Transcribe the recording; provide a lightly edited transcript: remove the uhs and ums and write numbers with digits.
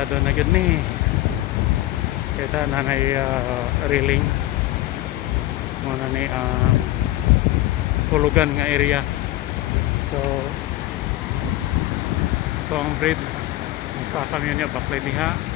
barikado na gud ni. Kita na nay railings mo na ni hulugan nga area. So ito ang bridge sa kami niya baklay diha.